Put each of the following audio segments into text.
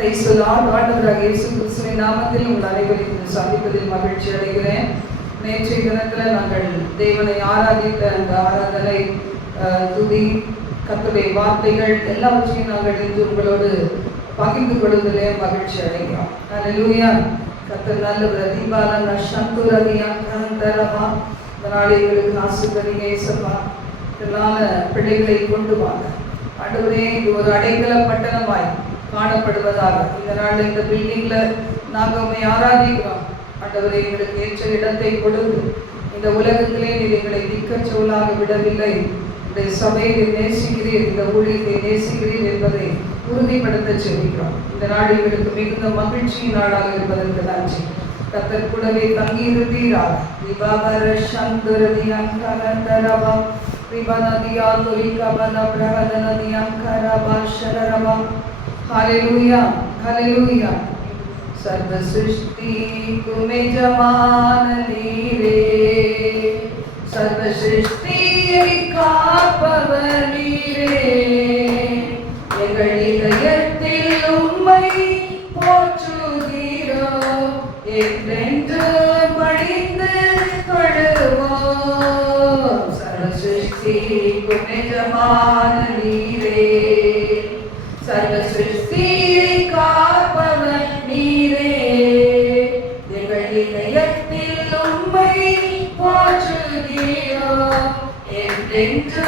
ஆண்டவராக இயேசு கிறிஸ்துவின் நாமத்தில் உங்கள் அனைவரையும் சந்திப்பதில் மகிழ்ச்சி அடைகிறேன். நேற்றைய தினத்தில் நாங்கள் தேவனை ஆராதித்த அந்த ஆராதனை துதி கத்துடைய வார்த்தைகள் எல்லாவற்றையும் நாங்கள் இன்று உங்களோடு பகிர்ந்து கொள்வதிலே மகிழ்ச்சி அடைகிறோம். அல்லேலூயா கத்தர் நல்லவர் தீபாலன் சந்துரதியா கந்தரமா இந்த எங்களுக்கு ஆசிர்வதிங்க ஏசப்பா. இதனால் பிள்ளைகளை கொண்டு வாங்க. ஆண்டவரே இது ஒரு அடைக்கல பட்டணமாய் காணப்படுவதாக இந்த நாள் இந்த பில்டிங்ல நாங்கள் உண்மை ஆராதிக்கிறோம். ஆண்டவரை எங்களுக்கு ஏற்ற இடத்தை கொடுத்து இந்த உலகத்திலே நீர் எங்களை திக்கச்சொல்லாக விடவில்லை. இந்த சபையை நேசிக்கிறீர் இந்த ஊழியத்தை நேசிக்கிறீர் என்பதை உறுதிப்படுத்த செல்கிறோம் இந்த நாள் எங்களுக்கு மிகுந்த மகிழ்ச்சி நாளாக இருப்பதற்கு நன்றி. கத்தர் கூடவே தங்கியிருந்தீரா விவாகர சந்தரதி அங்கரந்தரவா விபனதியா துலிகபன பிரகதனதி அங்கரவா ஷரரவா ஹalleluya ஹalleluya சர்வ சிருஷ்டிக்கும் எஜமான நீரே சர்வ சிருஷ்டியை காப்பவர் நீரே எங்கள் இதயத்தில் உம்மை போற்றுகிறோம் என்றென்று பணிந்து கொள்வோம் சர்வ சிருஷ்டிக்கும் எஜமான நீரே சர்வ என்றென்றும்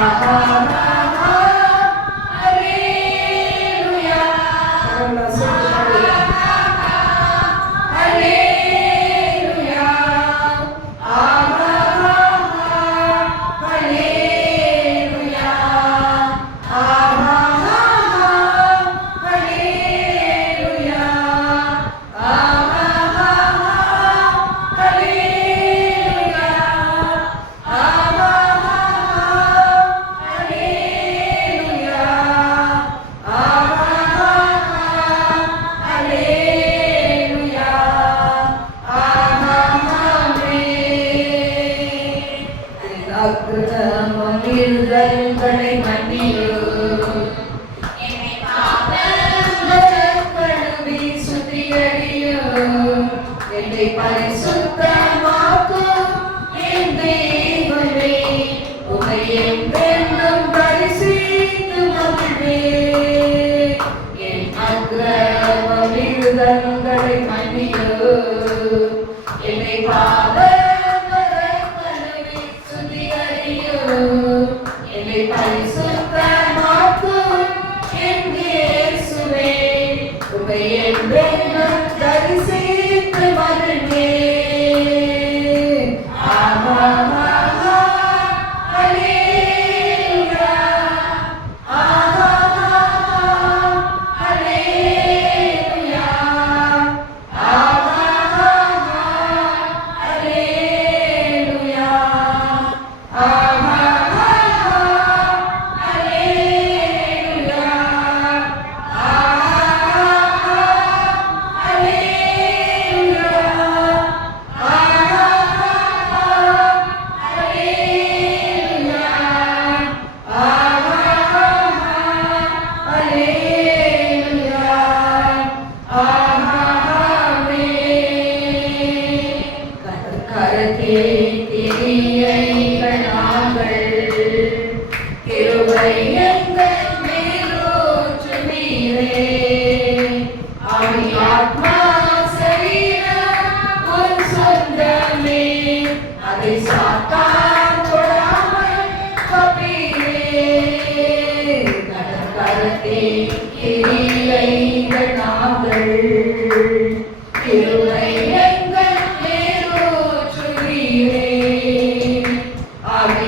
Thank you. உமை என்றென்றும் ஆவி,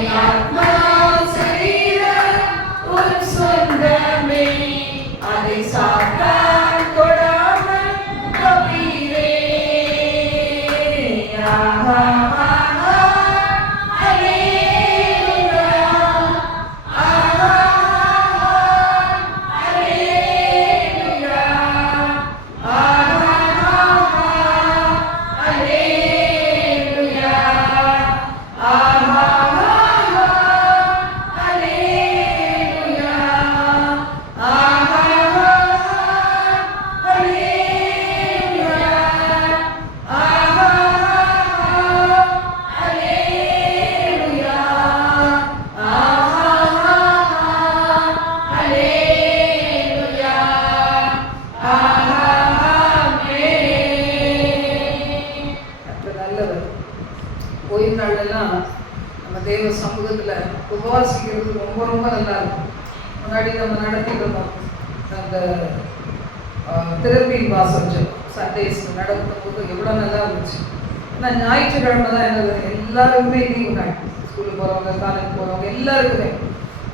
நல்லா இருந்துச்சு ஆனால் ஞாயிற்றுக்கிழமை தான் என்னது? எல்லாருக்குமே லீவு நாள் ஸ்கூலுக்கு போகிறவங்க காலேஜ் போகிறவங்க எல்லாருக்குமே.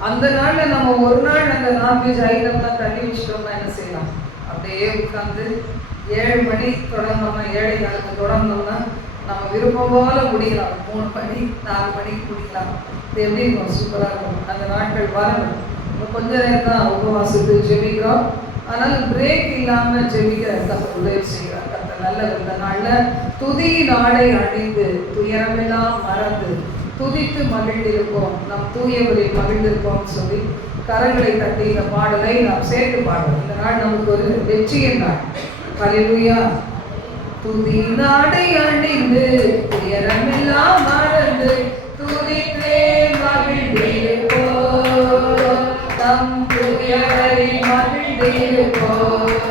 அந்த நாளில் நம்ம ஒரு நாள் அந்த நான்வெஜ் ஐட்டம்லாம் தள்ளி வச்சிட்டோம்னா என்ன செய்யலாம்? அப்படியே உட்காந்து ஏழு மணி தொடங்கினோம்னா ஏழை காலத்தை தொடங்கினோம்னா நம்ம விருப்பம் போல முடிக்கலாம் மூணு மணி நாலு மணிக்கு முடிக்கலாம். இது எப்படி இருக்கும்? சூப்பராக இருக்கும். அந்த நாட்கள் வரணும். கொஞ்ச நேரம் தான் உபவாசத்து ஜெபிக்கிறோம். ஆனால் பிரேக் இல்லாமல் ஜெபிக்கிற தப்பு உதவி செய்கிறார் நல்ல இந்த நாளில் துதி நாடை அணிந்து துயரமெல்லாம் மறந்து துதித்து மகிழ்ந்திருப்போம். நம் தூயவரில் மகிழ்ந்திருப்போம்னு சொல்லி கரங்களை தட்டி இந்த பாடலை நாம் சேர்த்து பாடுவோம். இந்த நாள் நமக்கு ஒரு வெற்றியின் நாள் ஹalleluya. துதி நாடை அணிந்து துயரமெல்லாம் மறந்து துதித்தே மகிழ்ந்திருப்போம். நம் தூயவரில் மகிழ்ந்திருப்போம்.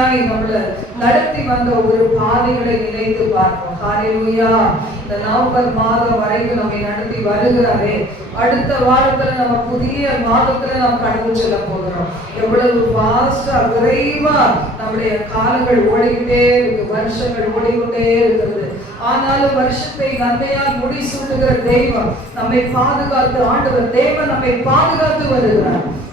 ஒரு நம்மள நடத்தி வந்த ஒரு பாதைகளை நினைத்து பார்ப்போம். ஹalleluya. இந்த நவம்பர் மாதம் வரைக்கும் நம்மை நடத்தி வருகிறாரே. அடுத்த வாரத்துல நம்ம புதிய மாதத்துல நாம் கடந்து செல்ல போகிறோம். எவ்வளவு ஃபாஸ்டா விரைவா நம்முடைய காலங்கள் ஓடிக்கிட்டே இருக்கு. வருஷங்கள் ஓடிக்கொண்டே இருக்கிறது. ஆனாலும் வருஷத்தை நன்மையால் முடிசூட்டுகிற தெய்வம் நம்மை பாதுகாத்து ஆண்டவர் தேவன் நம்மை பாதுகாத்து வருகிறார்.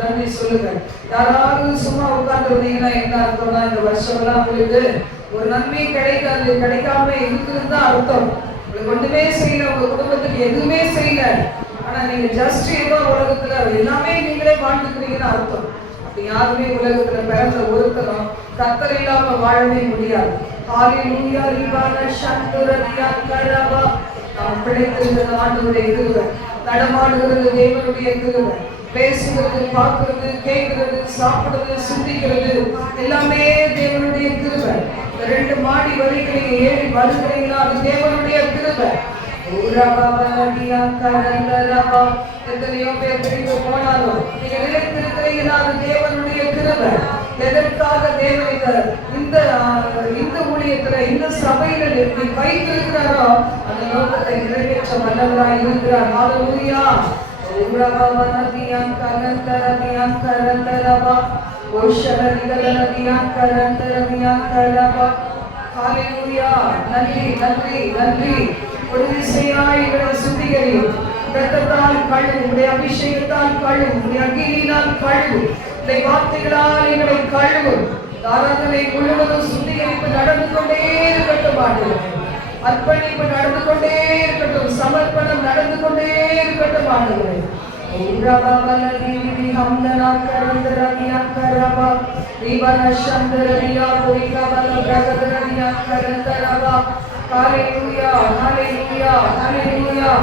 நன்றி சொல்லுங்க யாராவது சும்மா உட்கார்ந்து இருந்தீங்கன்னா என்ன அர்த்தம்னா இந்த வருஷம் எல்லாம் உங்களுக்கு ஒரு நன்மை கிடைக்காது கிடைக்காம இருக்குதுன்னு தான் அர்த்தம். உங்களுக்கு ஒண்ணுமே செய்யல உங்க குடும்பத்துக்கு எதுவுமே செய்யல. ஆனா நீங்க ஜஸ்ட் ஏதோ உலகத்துல எல்லாமே நீங்களே வாழ்ந்துக்கிறீங்கன்னு அர்த்தம். அப்படி யாருமே உலகத்துல பிறந்த ஒருத்தரும் கத்தர் இல்லாம வாழவே முடியாது. ஹalleluya ரிவான சந்துரதியா கரவா நாம் பிழைத்திருந்த ஆண்டவருடைய கிருபை நடமாடுகிறது தேவனுடைய கிருபை. பேசுகிறது பார்க்கிறது கேட்கிறது சாப்பிடுறது சிந்திக்கிறது எல்லாமே தேவனுடைய கிருபை. ரெண்டு மாடி வரிகளை ஏறி வருகிறீங்களா அது தேவனுடைய கிருபை. எத்தனையோ பேர் பிரிந்து போனாலும் நீங்க நிலைத்திருக்கிறீங்கன்னா அது தேவனுடைய கிருபை. எதற்காக தேவன் இந்த இந்த ஊழியத்துல இந்த சபையில நீ வைத்திருக்கிறாரோ அந்த நோக்கத்தை நிறைவேற்ற வல்லவராய் இருக்கிறார். ஹalleluya. ஊரபாவனடியா கரந்தரபியா நன்றி நன்றி நன்றி. ஒரு திசையாய் எங்களை சுத்திகரி. ரத்தத்தால் கழுவு உடைய அபிஷேகத்தால் கழுவு உடைய அக்கினியினால் கழுவு உடைய வார்த்தைகளால் எங்களை கழுவும் ஆராதனை முழுவதும் சுத்திகரிப்பு நடந்து கொண்டே இருக்கட்டும் ஆண்டவரே அர்ப்பணிப்பு நடந்து கொண்டே இருக்கட்டும் சமர்ப்பணம் நடந்து கொண்டே இருக்கட்டும் ஆண்டுகளை Hallelujah, hallelujah, hallelujah,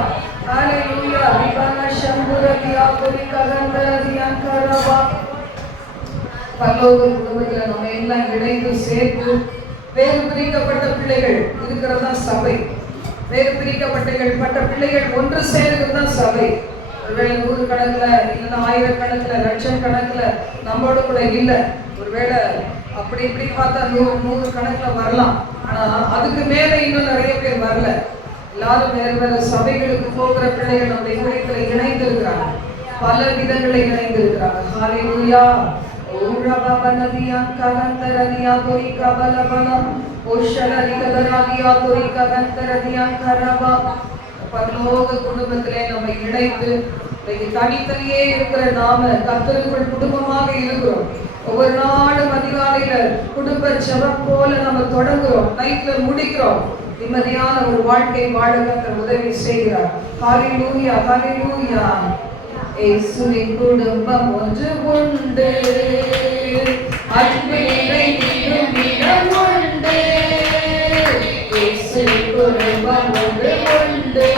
hallelujah. Ribana Shanduradia Purika Gandharadia Karava. பல்லோக குடும்பத்தில் நம்ம எல்லாம் இணைந்து சேர்த்து வேறு பிரிக்கப்பட்ட பிள்ளைகள் இருக்கிறது தான் சபை. வேறு பிரிக்கப்பட்ட பட்ட பிள்ளைகள் ஒன்று சேர்கிறது தான் சபை. ஒருவேளை நூறு கணக்கில் இல்லைன்னா ஆயிரக்கணக்கில் லட்சம் கணக்கில் நம்மளோட கூட இல்லை. ஒருவேளை அப்படி இப்படி பார்த்தா நூறு நூறு கணக்கில் வரலாம். ஆனால் அதுக்கு மேலே இன்னும் நிறைய பேர் வரல. எல்லாரும் வேறு வேறு சபைகளுக்கு போகிற பிள்ளைகள் நம்முடைய ஊழியத்துல இணைந்து இருக்கிறாங்க பல விதங்களை இணைந்து இருக்கிறாங்க பரலோக குடும்பத்திலே நம்ம இணைத்து இன்னைக்கு தனித்தனியே இருக்கிற நாம கத்தருக்குள் குடும்பமாக இருக்கிறோம். ஒவ்வொரு நாளும் அதிகாலையில குடும்ப ஜெபம் போல நம்ம தொடங்குறோம். நைட்ல முடிக்கிறோம். நிம்மதியான ஒரு வாழ்க்கை வாழ உதவி செய்கிறார். ஹalleluya லூயா இயேசுவின் குடும்பம் ஒன்று உண்டு. அன்பு நிறைந்திடும் இடம் உண்டு. இயேசுவின் குடும்பம் ஒன்று உண்டு.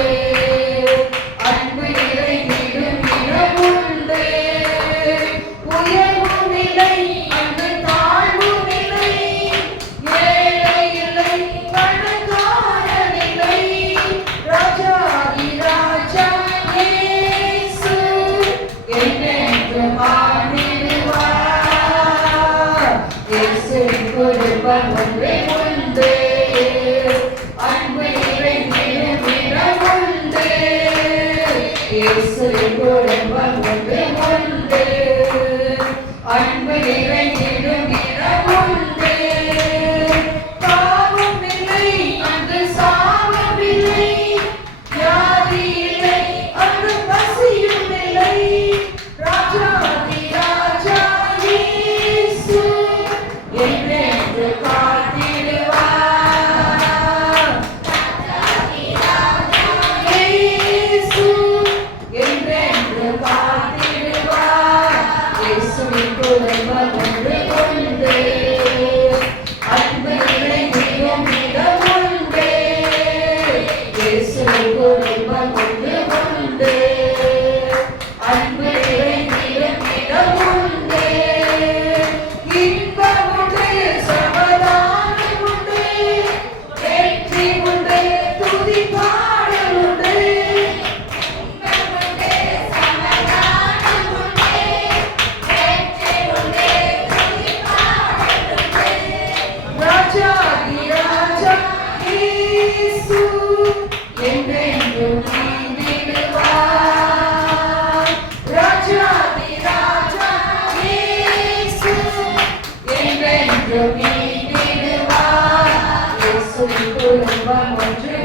குடும்பம் ஒன்று உண்டு.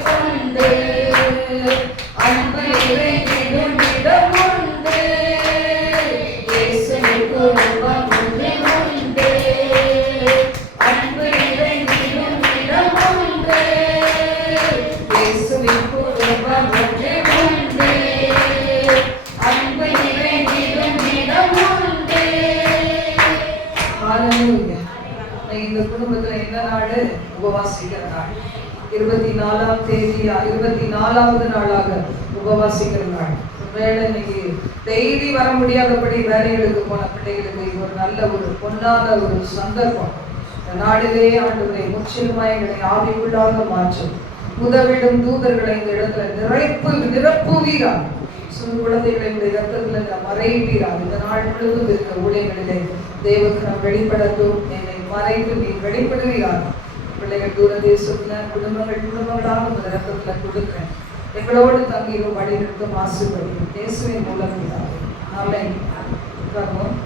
நாலாம் தேதி இருபத்தி நாலாவது நாளாக உபவாசிக்கிற நாள் ஒருவேளை இன்னைக்கு டெய்லி வர முடியாதபடி வேலைகளுக்கு போன பிள்ளைகளுக்கு இது ஒரு நல்ல ஒரு பொன்னான ஒரு சந்தர்ப்பம். இந்த நாளிலே ஆண்டவரை முற்றிலுமாய் எங்களை ஆவிக்குள்ளாக மாற்றும் உதவிடும் தூதர்களை இந்த இடத்துல நிறைப்பு நிரப்புவீரா சிறு குழந்தைகளை இந்த இடத்துல மறைவீரா இந்த நாள் முழுவதும் இருக்கிற ஊழியர்களிலே தேவக்கு நாம் வெளிப்படத்தும் என்னை மறைத்து நீ வெளிப்படுவீரா பிள்ளைகள் தூர தேசத்துல குடும்பங்கள் குடும்பங்களாக இந்த இரத்தத்துல கொடுக்கிறேன் எங்களோடு தங்கியும் வழி நிறுத்தும் ஆசீர்வதியும் இயேசுவின் மூலம் ஆமென். உட்காருவோம்.